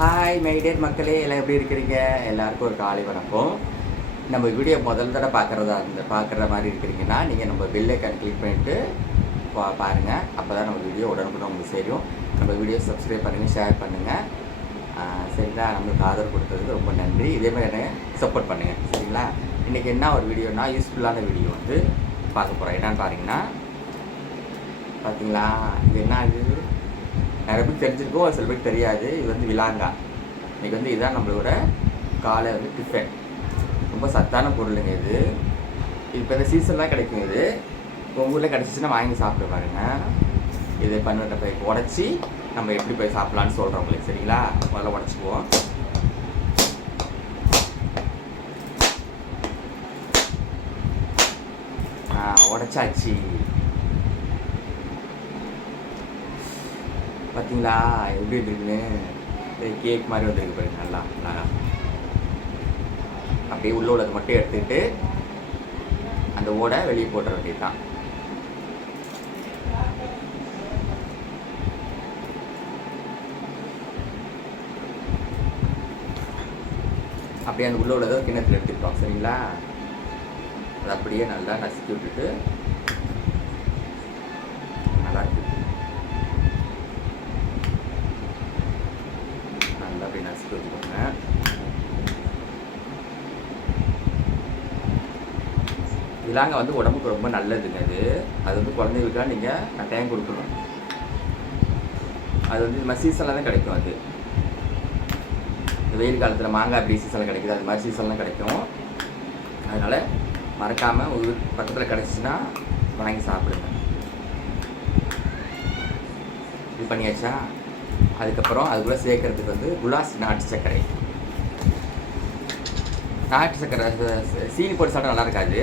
Hi my dear மக்களே, எல்லாம் எப்படி இருக்கிறீங்க? எல்லாருக்கும் ஒரு காலை வணக்கம். நம்ம வீடியோ முதல் தடவை பார்க்குற மாதிரி இருக்கிறீங்கன்னா நீங்கள் நம்ம பெல் ஐக்கான் கிளிக் பண்ணிவிட்டு பாருங்கள். அப்போ தான் நம்ம வீடியோ உடனுக்குடன் உங்களுக்கு தெரியும். நம்ம வீடியோ சப்ஸ்கிரைப் பண்ணுங்கள், ஷேர் பண்ணுங்கள். சரிங்களா? நம்மளுக்கு ஆதரவு கொடுத்ததுக்கு ரொம்ப நன்றி. இதேமாதிரி எனக்கு சப்போர்ட் பண்ணுங்கள். சரிங்களா? இன்றைக்கி என்ன ஒரு வீடியோனா, யூஸ்ஃபுல்லான வீடியோ வந்து பார்க்க போகிறோம். என்னென்னு பாருங்கன்னா, பார்த்தீங்களா இது என்ன ஆகுது? நிறைய பேருக்கு தெரிஞ்சிருக்கோம், சில பேருக்கு தெரியாது. இது வந்து விலாங்கா. இன்றைக்கி வந்து இதுதான் நம்மளோட காலை வந்து டிஃபன். ரொம்ப சத்தான பொருளுங்க இது. இப்போ இந்த சீசன்லாம் கிடைக்கும். இது உங்கள் ஊரில் கிடச்சிச்சின்னா வாங்கி சாப்பிட்டு பாருங்க. இது பண்ணுற போய் உடச்சி நம்ம எப்படி போய் சாப்பிட்லான்னு சொல்கிறோம் உங்களுக்கு. சரிங்களா? முதல்ல உடச்சிக்குவோம். உடச்சாச்சு. பார்த்தீங்களா எப்படி இருக்குன்னு? கேக் மாதிரி வந்துருக்கு பாருங்க. நல்லா அப்படியே உள்ள உள்ளது மட்டும் எடுத்துக்கிட்டு அந்த ஓடை வெளியே போட்டுற வேண்டியது தான். அப்படியே அந்த உள்ள உள்ளதை கிணத்துல எடுத்துக்கிட்டோம். சரிங்களா? அது அப்படியே நல்லா நசுக்கி விட்டுட்டு நல்லா இருக்கு. நல்லா அப்படி நசுக்கி வச்சுக்கோங்க. விலாங்க வந்து உடம்புக்கு ரொம்ப நல்லதுங்க. அது வந்து குழந்தைகளுக்கெல்லாம் நீங்கள் கட்டாயம் கொடுக்கணும். அது வந்து இந்த மாதிரி சீசனில் தான் கிடைக்கும். அது இந்த வெயில் காலத்தில் மாங்காய் அப்படி சீசனில் கிடைக்குது, அது மாதிரி சீசன்லாம் கிடைக்கும். அதனால் மறக்காமல் ஒரு பக்கத்தில் கிடச்சிச்சின்னா வாங்கி சாப்பிடுங்க. இது பண்ணியாச்சா? அதுக்கப்புறம் அது கூட சேர்க்கறதுக்கு வந்து குலாஸ் நாட்டு சர்க்கரை. நாட்டு சர்க்கரை சீனி போட்டு சாப்பிட்டா நல்லா இருக்காது.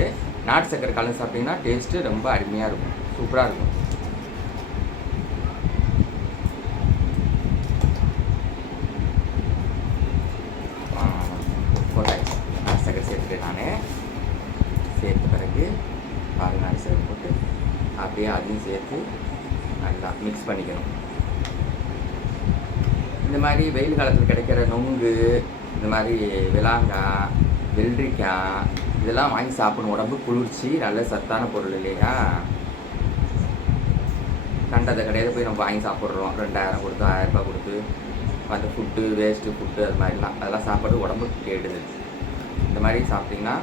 நாட்டு சர்க்கரை கலந்து சாப்பிட்டிங்கன்னா டேஸ்ட்டு ரொம்ப அருமையாக இருக்கும், சூப்பராக இருக்கும். போட்டாச்சு. நாட்டு சர்க்கரை சேர்த்துட்டு நான் சேர்த்த பிறகு பால் நாட்டு சர்க்கரை போட்டு அப்படியே அதையும் சேர்த்து நல்லா மிக்ஸ் பண்ணிக்கணும். இந்த மாதிரி வெயில் காலத்தில் கிடைக்கிற நொங்கு, இந்த மாதிரி விலாங்காய், வெள்ளரிக்காய் இதெல்லாம் வாங்கி சாப்பிடணும். உடம்பு குளிர்ச்சி, நல்ல சத்தான பொருள் இல்லையா? கண்டதை கடையில் போய் நம்ம வாங்கி சாப்பிட்றோம். 2000 கொடுத்து 1000 ரூபாய் கொடுத்து அந்த ஃபுட்டு, வேஸ்ட்டு ஃபுட்டு, அது மாதிரிலாம் அதெல்லாம் சாப்பிட்றது உடம்புக்கு கேடுது. இந்த மாதிரி சாப்பிட்டிங்கன்னா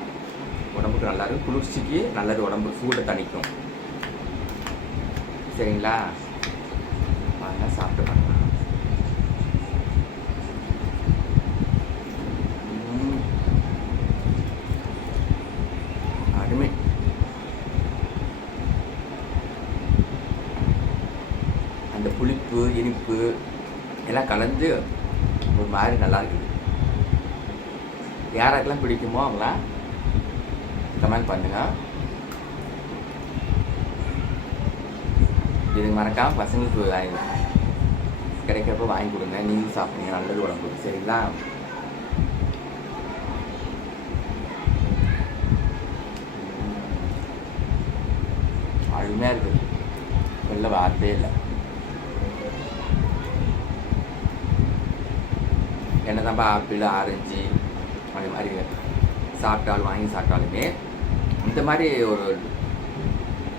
உடம்புக்கு நல்லாயிருக்கும், குளிர்ச்சிக்கு நல்லது, உடம்பு சூடை தணிக்கும். சரிங்களா? வாங்க சாப்பிட்டு பண்ணலாம். அருமை. அந்த புளிப்பு, இனிப்பு எல்லாம் கலந்து ஒரு மாதிரி நல்லா இருக்குது. யாராக்கெல்லாம் பிடிக்குமோ அவங்களாம் கமெண்ட் பண்ணுங்க. இது மறக்காமல் பசங்களுக்கு கிடைக்கிறப்ப வாங்கி கொடுங்க. நீங்களும் சாப்பிடுங்க, நல்லது உடம்புக்கு. சரிங்களா? அருமையாக இருக்குது, வெளில வார்த்தையே இல்லை. என்ன தான்ப்பா ஆப்பிள், ஆரஞ்சு அது மாதிரி சாப்பிட்டாலும் வாங்கி சாப்பிட்டாலுமே இந்த மாதிரி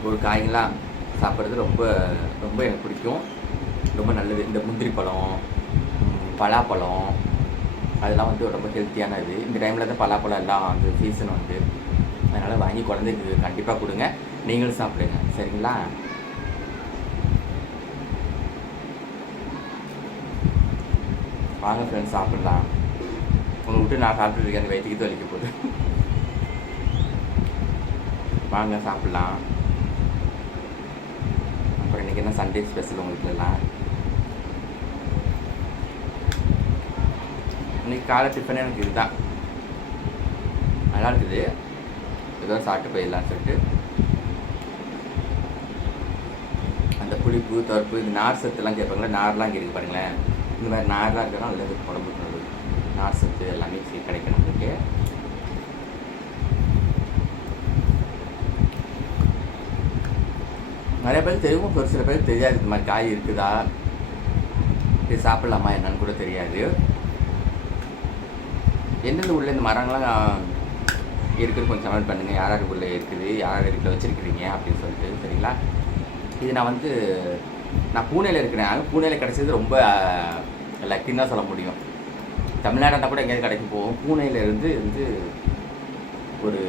ஒரு காய்களாம் சாப்பிட்றது ரொம்ப ரொம்ப எனக்கு பிடிக்கும், ரொம்ப நல்லது. இந்த முந்திரி பழம், பலாப்பழம் அதெல்லாம் வந்து ரொம்ப ஹெல்த்தியான இது. இந்த டைமில் தான் பலாப்பழம் எல்லாம் வந்து சீசன் வந்து, அதனால் வாங்கி குழந்தைக்கு கண்டிப்பாக கொடுங்க, நீங்களும் சாப்பிடுங்க. சரிங்களா? வாங்க ஃப்ரெண்ட்ஸ் சாப்பிட்லாம். உங்களை விட்டு நான் சாப்பிட்டுருக்கேன், அந்த வயிற்றுக்கு வலிக்க போகுது. வாங்க சாப்பிட்லாம். அப்புறம் இன்றைக்கி என்ன சண்டே ஸ்பெஷல் உங்களுக்குலாம்? இன்றைக்கி காலை டிஃபன் எனக்கு இதுதான், நல்லா இருக்குது. ஏதோ சாப்பிட்டு போயிடலான்னு சொல்லிட்டு அந்த புளிப்பு, தருப்பு, இந்த நார் சத்துலாம் கேட்பாங்களே, நார்லாம் இங்கே இருக்குது பாருங்களேன். இந்த மாதிரி நார்லாம் இருக்கிறதா நல்லது, உடம்புக்கு நல்லது. நார் சத்து எல்லாமே கிடைக்கும் நம்மளுக்கு. நிறைய பேர் தெரியும், ஒரு சில பேர் தெரியாது இந்த மாதிரி காய் இருக்குதா, இது சாப்பிட்லாமா என்னன்னு கூட தெரியாது. எந்தெந்த ஊரில் இந்த மரங்கள்லாம் இருக்குது கொஞ்சம் கமெண்ட் பண்ணுங்கள். யார் யார் ஊரில் இருக்குது, யார் யார் வீட்டில் வச்சுருக்கிறீங்க அப்படின்னு சொல்லிட்டு. சரிங்களா? இது நான் பூனேயில் இருக்கிறேன். பூனேயில் கிடச்சது ரொம்ப லக்கின்னு தான் சொல்ல முடியும். தமிழ்நாடுனா கூட எங்கேயாவது கிடைக்கும் போகும். பூனேலேருந்து ஒரு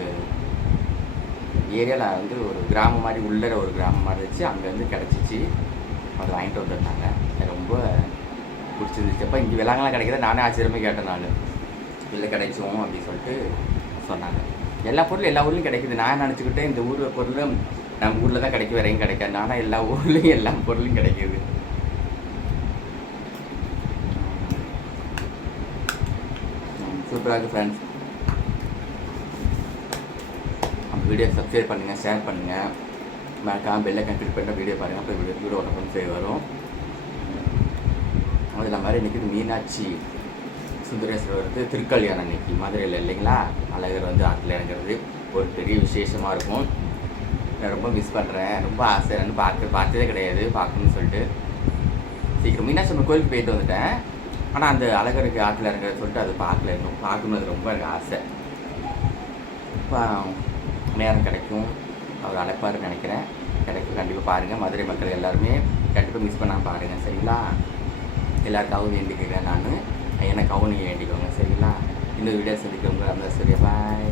ஏரியாவில் ஒரு கிராமம் மாதிரி உள்ளே ஒரு கிராமம் மாதிரி இருந்துச்சு. அங்கேருந்து கிடச்சிச்சு. அதை வாங்கிட்டு வந்துருந்தாங்க. ரொம்ப பிடிச்சிருந்துச்சு. அப்போ இங்கே விலங்கெல்லாம் கிடைக்கிறத நானே ஆச்சரியமாக கேட்டேன். நான் இல்லை கிடைச்சோம் அப்படின்னு சொல்லிட்டு சொன்னாங்க. எல்லா பொருளும் எல்லா ஊர்லேயும் கிடைக்குது. நான் நினச்சிக்கிட்டேன் இந்த ஊர் பொருளும் நம்ம ஊரில் தான் கிடைக்கும், வேற எங்கேயும் கிடைக்காது. ஆனால் எல்லா ஊர்லேயும் எல்லா பொருளும் கிடைக்கிது. சூப்பராக இருக்குது ஃப்ரெண்ட்ஸ். நம்ம வீடியோ சப்ஸ்கிரைப் பண்ணுங்கள், ஷேர் பண்ணுங்கள், மறக்காமல் பெல்லை கிளிக் பண்ண வீடியோ பாருங்கள். அப்போ வீடியோ ஒன்று சேவ் வரும். அதில் மாதிரி இன்றைக்கி மீனாட்சி சுந்தரேஸ்வரர் திருக்கல்யாணம் இன்றைக்கி மதுரையில் இல்லைங்களா? அழகர் ஆற்றுல இறங்குறது ஒரு பெரிய விசேஷமாக இருக்கும். நான் ரொம்ப மிஸ் பண்ணுறேன். ரொம்ப ஆசை. நான் பார்த்ததே கிடையாது, பார்க்கணுன்னு சொல்லிட்டு. சீக்கிரம் மீனாட்சி அம்மன் கோயிலுக்கு போயிட்டு வந்துட்டேன். ஆனால் அந்த அழகருக்கு ஆற்றுல இறங்குறது சொல்லிட்டு அது பார்க்கல. இன்னும் பார்க்கணும். அது ரொம்ப எனக்கு ஆசை. இப்போ நேரம் கிடைக்கும், அவர் அழைப்பாருன்னு நினைக்கிறேன். கிடைக்கும், கண்டிப்பாக பாருங்கள். மதுரை மக்கள் எல்லாருமே கண்டிப்பாக மிஸ் பண்ணாமல் பாருங்கள். சரிங்களா? எல்லாருக்காகவும் வேண்டிக்கிறேன். நான் எனக்காகவும் நீங்கள் வேண்டிக்கோங்க. சரிங்களா? இன்னொரு வீடியோ சந்திக்கிறவங்க. சரியா? பாய்.